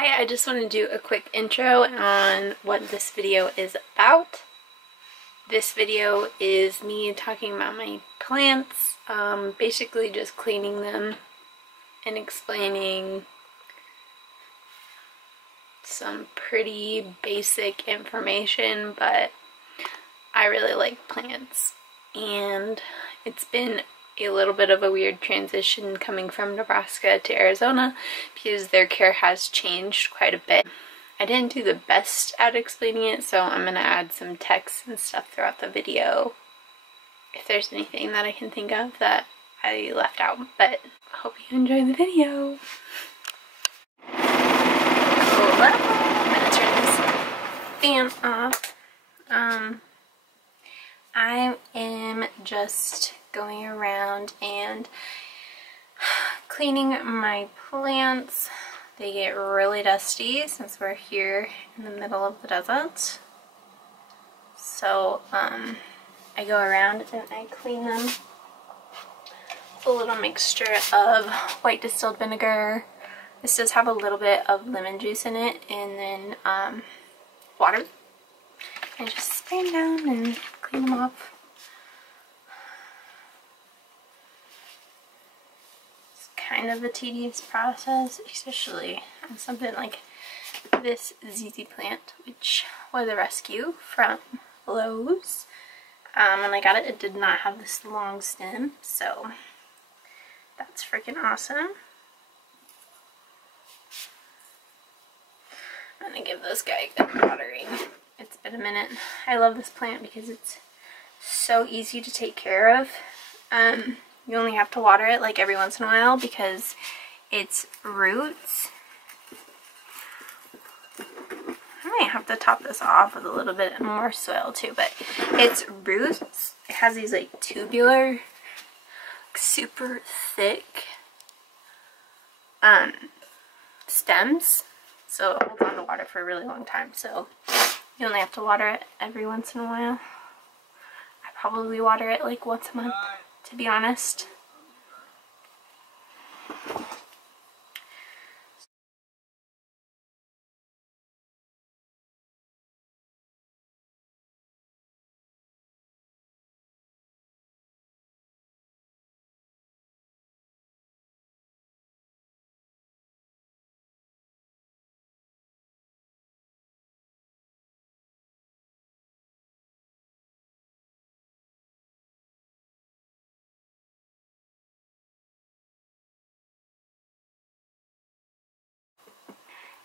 Hi, I just want to do a quick intro on what this video is about. This video is me talking about my plants, basically just cleaning them and explaining some pretty basic information, but I really like plants, and it's been a little bit of a weird transition coming from Nebraska to Arizona because their care has changed quite a bit. I didn't do the best at explaining it, so I'm going to add some text and stuff throughout the video if there's anything that I can think of that I left out, but I hope you enjoy the video. I'm going to turn this fan off. I am just going around and cleaning my plants. They get really dusty since we're here in the middle of the desert. So I go around and I clean them with a little mixture of white distilled vinegar. This does have a little bit of lemon juice in it, and then water. And just spray them down and clean them off. It's kind of a tedious process, especially on something like this ZZ plant, which was a rescue from Lowe's. When I got it, it did not have this long stem, so that's freaking awesome. I'm gonna give this guy a good watering. It's been a minute. I love this plant because it's so easy to take care of. You only have to water it like every once in a while because its roots, I might have to top this off with a little bit more soil too, but its roots, it has these like tubular, super thick stems, so it holds on to water for a really long time. So you only have to water it every once in a while. I probably water it like once a month, to be honest.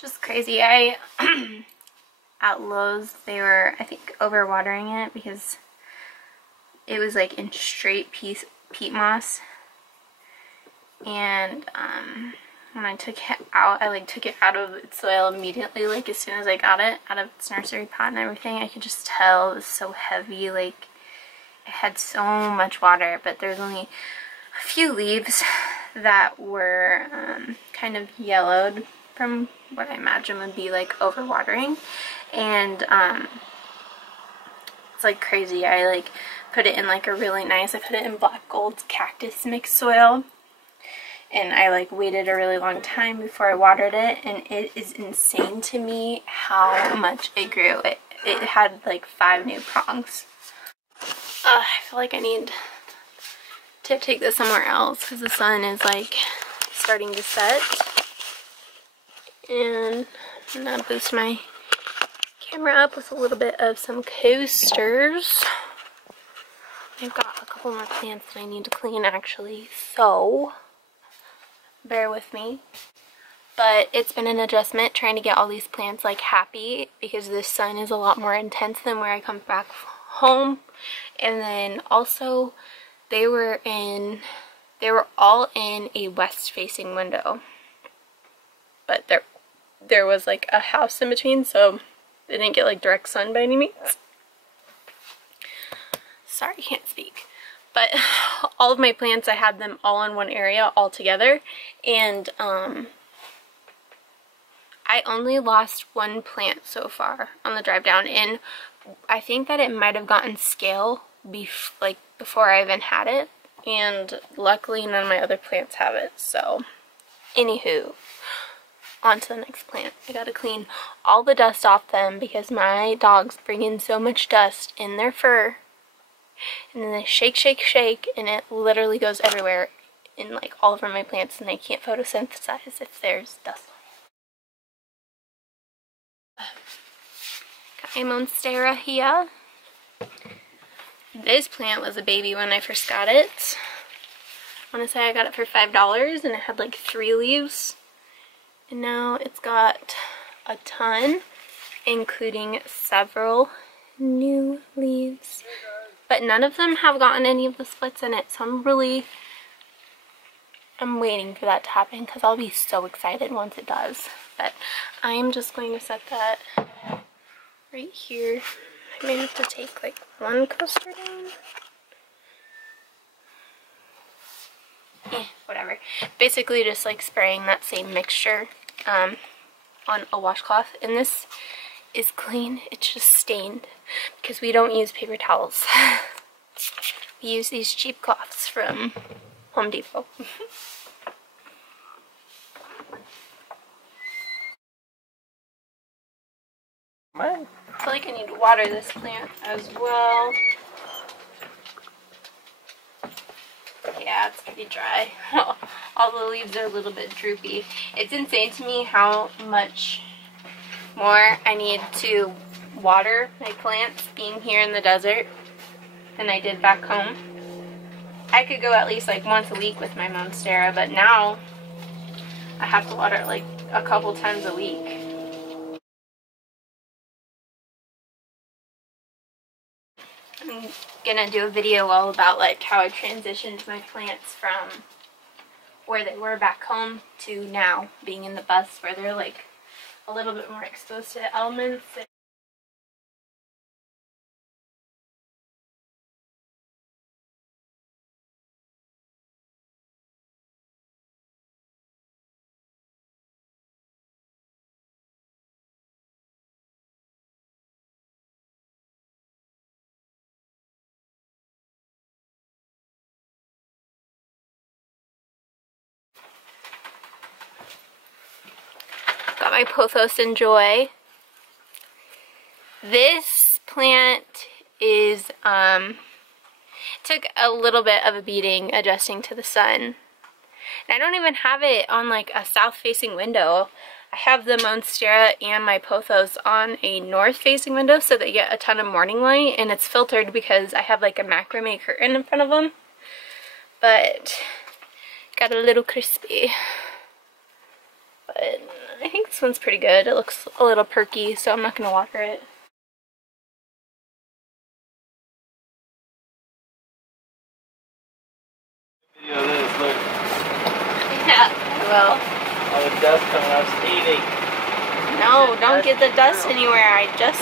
Just crazy. I at Lowe's, they were, I think, overwatering it because it was like in straight peat moss, and when I took it out, I like took it out of its soil immediately, like as soon as I got it out of its nursery pot and everything. I could just tell it was so heavy, like it had so much water, but there's only a few leaves that were kind of yellowed from what I imagine would be like overwatering, and it's like crazy. I like put it in like a really nice, I put it in black gold cactus mix soil, and I like waited a really long time before I watered it, and it is insane to me how much it grew. It had like 5 new prongs. I feel like I need to take this somewhere else because the sun is like starting to set. And I'm gonna boost my camera up with a little bit of some coasters. I've got a couple more plants that I need to clean actually, so bear with me. But it's been an adjustment trying to get all these plants like happy because the sun is a lot more intense than where I come back home. And then also they were all in a west facing window, but there was like a house in between, so they didn't get like direct sun by any means. Sorry, I can't speak. But all of my plants, I had them all in one area all together, and I only lost 1 plant so far on the drive down, and I think that it might have gotten scale before I even had it, and luckily none of my other plants have it. So anywho, on to the next plant. I gotta clean all the dust off them because my dogs bring in so much dust in their fur. And then they shake, shake, shake, and it literally goes everywhere in like all over my plants, and they can't photosynthesize if there's dust on it. Got my monstera here. This plant was a baby when I first got it. I want to say I got it for $5 and it had like 3 leaves. And now it's got a ton, including several new leaves. But none of them have gotten any of the splits in it, so I'm waiting for that to happen because I'll be so excited once it does. But I'm just going to set that right here. I may have to take like 1 coaster down. Whatever. Basically just like spraying that same mixture on a washcloth. And this is clean. It's just stained because we don't use paper towels. We use these cheap cloths from Home Depot. I feel like I need to water this plant as well. Yeah, it's pretty dry. All the leaves are a little bit droopy. It's insane to me how much more I need to water my plants being here in the desert than I did back home. I could go at least like once a week with my monstera, but now I have to water it like a couple times a week. I'm gonna do a video all about like how I transitioned my plants from where they were back home to now being in the bus, where they're like a little bit more exposed to the elements. Got my pothos and joy. This plant is took a little bit of a beating adjusting to the sun. And I don't even have it on like a south facing window. I have the monstera and my pothos on a north facing window so they get a ton of morning light, and it's filtered because I have like a macrame curtain in front of them. But got a little crispy. But I think this one's pretty good. It looks a little perky, so I'm not going to water it. Video this, look. Yeah, well. All the dust coming off Stevie. No, don't get the dust anywhere. I just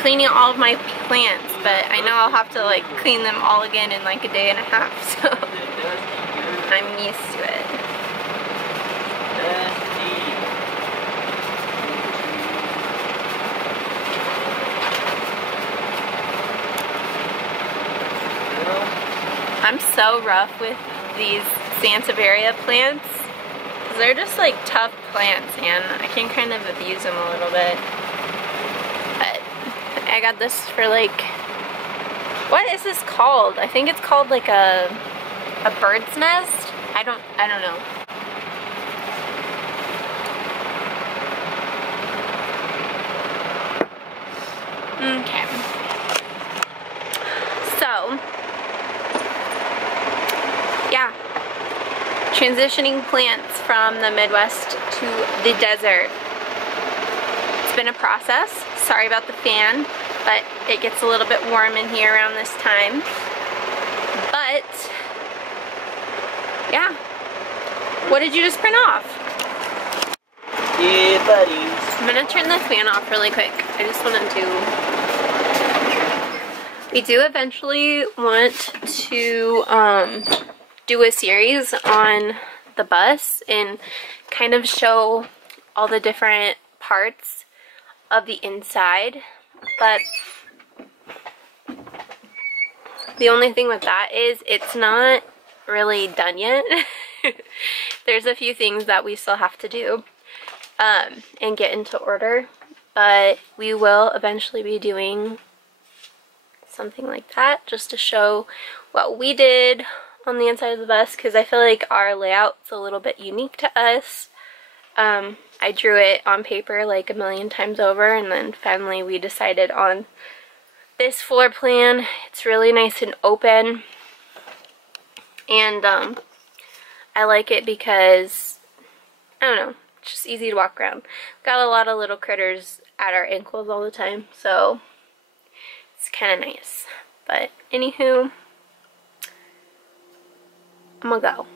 cleaning all of my plants, but I know I'll have to like clean them all again in like a day and a half, so I'm used to it. I'm so rough with these Sansevieria plants. They're just like tough plants and I can kind of abuse them a little bit. But I got this for like, what is this called? I think it's called like a bird's nest. I don't know. Okay. So, yeah. Transitioning plants from the Midwest to the desert. It's been a process. Sorry about the fan, but it gets a little bit warm in here around this time. But, yeah. What did you just print off? Yeah, buddies. I'm gonna turn the fan off really quick. I just wanted to... We do eventually want to do a series on the bus and kind of show all the different parts of the inside, but the only thing with that is it's not really done yet. There's a few things that we still have to do, and get into order. But we will eventually be doing something like that just to show what we did on the inside of the bus, because I feel like our layout's a little bit unique to us. I drew it on paper like a million times over, and then finally we decided on this floor plan. It's really nice and open, and I like it because, I don't know, it's just easy to walk around. Got a lot of little critters at our ankles all the time, so it's kind of nice. But anywho, I'm gonna go.